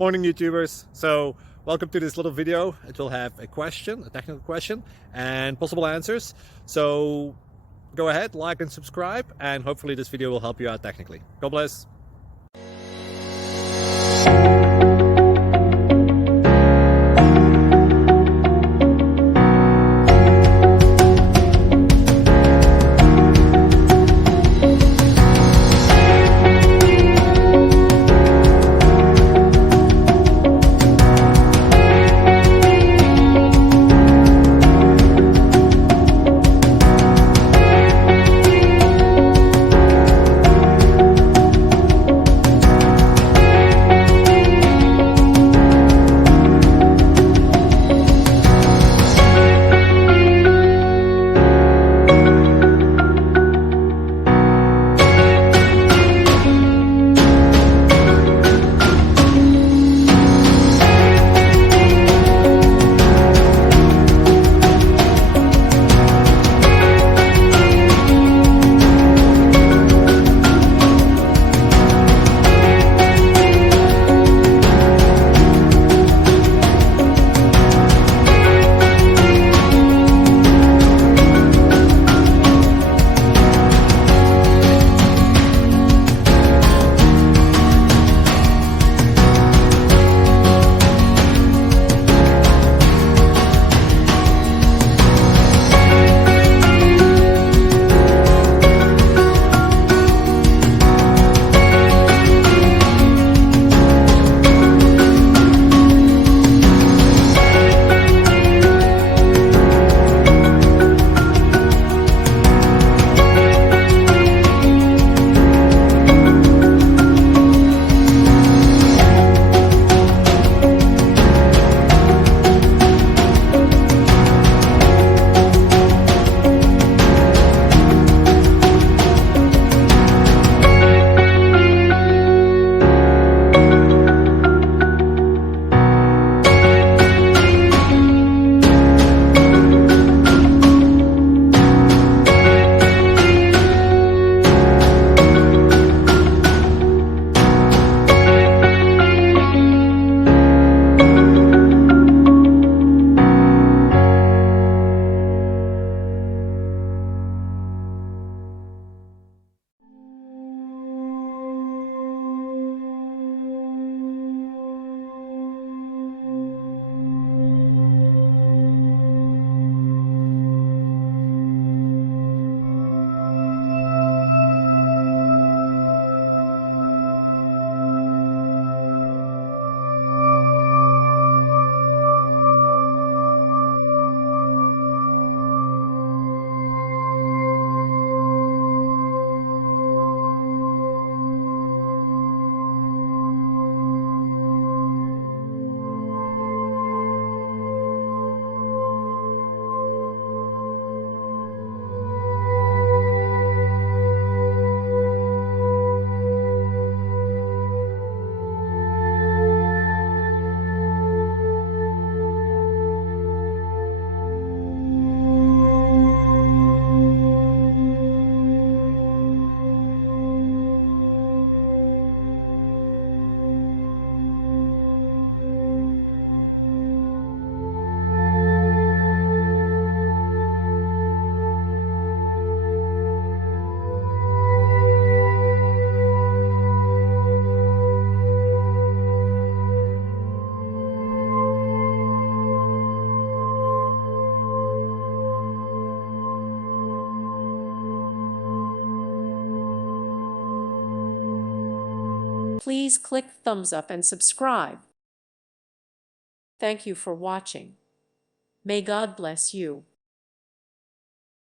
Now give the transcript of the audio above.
Morning YouTubers. So welcome to this little video. It will have a question, a technical question, and possible answers. So go ahead, like and subscribe, and hopefully this video will help you out technically. God bless. Please click thumbs up and subscribe. Thank you for watching. May God bless you.